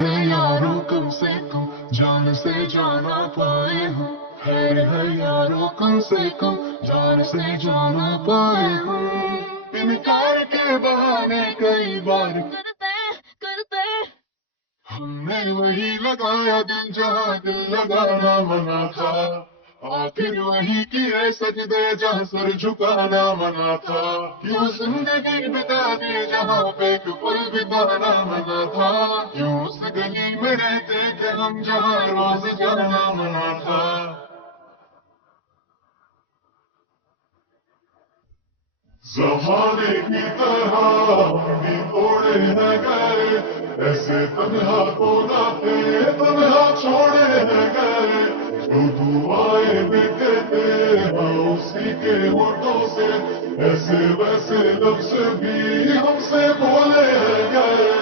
यारों कम से कम जान से जाना पाए हम, खैर है यारों कम से कम जान से जाना पाए हम। इनकार के बहाने कई बार करते हमने वही लगाया दिल जहाँ दिल लगाना मना था, आखिर वही किए सजदे जहाँ सर झुकाना मना था। क्यों जिंदगी बिता दी जहाँ पे एक पल बिताना मना था, क्यों उस गली में रहते थे हम जहाँ रोज जाना मना था। जमाने की तरह हम भी थोड़े हैं गए, ऐसे तन्हा तो ना थे तन्हा छोड़े हैं गए। जो दुआएं देते थे हाँ उसी के होठों से, ऐसे वैसे लफ्ज भी हमसे बोले हैं गए।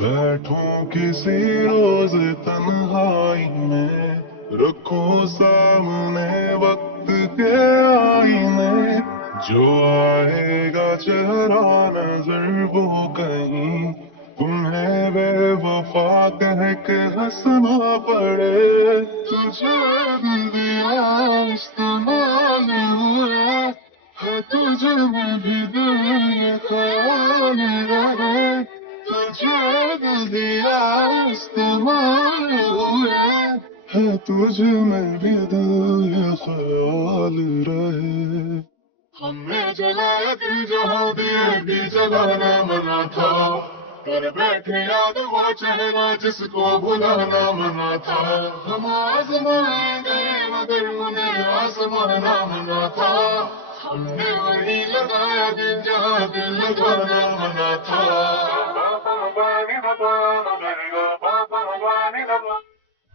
बैठूं किसी रोज तन्हाई में, रखूं सामने वक्त के आईने, जो आएगा चेहरा नजर वो कहीं तुम्हें बेवफा कह के हंसना पड़े। तुझे दिल दिया इस्तेमाल हुआ है, तुझे में भी दिल ये ख्याल रहे। तुझे दिल दिया इस्तेमाल हुए है, तुझ में भी दिल ये ख्याल रहे। हमने जलाया दिल जहाँ दिए भी जलाना मना था, कर बैठे याद वो चेहरा जिसको भुलाना मना था। हम आजमाएंगे मगर उन्हें आजमाना मना था, हमने वही लगाया दिल जहाँ दिल लगाना मना था।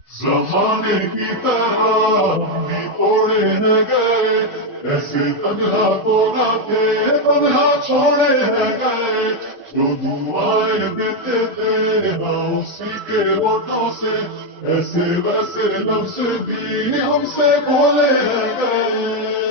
जमाने की तरह हम भी थोड़े न गए, ऐसे तन्हा तो ना थे तन्हा छोड़े हैं गए। जो दुआएं देते थे हाँ उसी के होठों से, ऐसे वैसे लफ्ज भी हमसे बोले हैं गए।